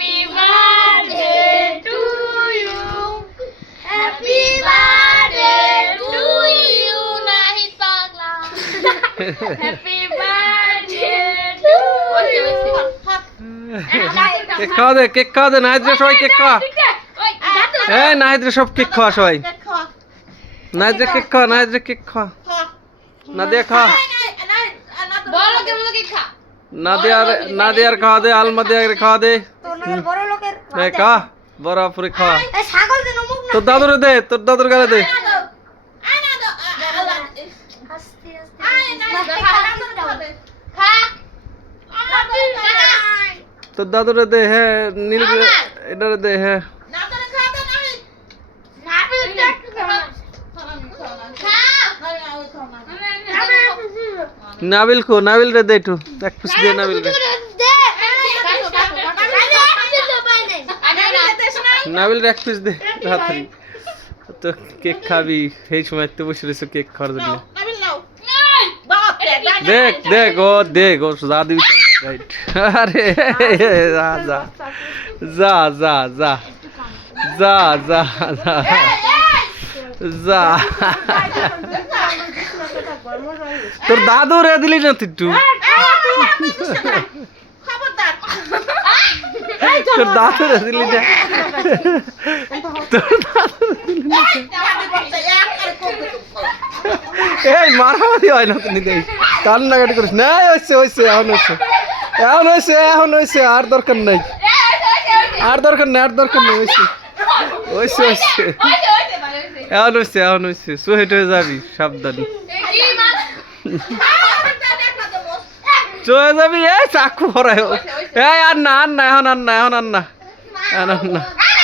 Happy birthday to you. Happy birthday to you. Nahid Pagla. Happy birthday to you. Cake খাওয়া দে নাহিদরে সবাই cake খাওয়া এই নাহিদরে সব cake খাওয়া সবাই নাহিদরে কেক খাওয়া নাদিয়া খাওয়া নাদিয়ার খাওয়া দে আলমাদিয়ার খাওয়া দে খা বড় পুরে খাওয়া তোর দাদুর গালে দে তোর দাদুরে দে হ্যাঁ নীল এটারে দে হ্যাঁ নাবিল রে দে একটু এক পিস দে নাবিল রে নাবিল রে এক পিস দে তাড়াতাড়ি তো কেক খাবি এই সময় তো বসে রয়েছে কেক খাওয়ার জন্য দেখ ও যা দিবি রাইট আরে যা যা যা যা যা যা যা যা তোর দাদু রে দিলি না তুই তোর দাদু রে দিলি না তোর দাদু দিলি না এই মারামারি হয় না তুমি দেখ কান্নাকাটি করিস না হয়েছে এখন হয়েছে আর দরকার নাই হয়েছে এখন হয়েছে সোহেট হয়ে যাবি সাবধানে চলে যাবি এই চাকু ভরায় এই আর না এখন আর না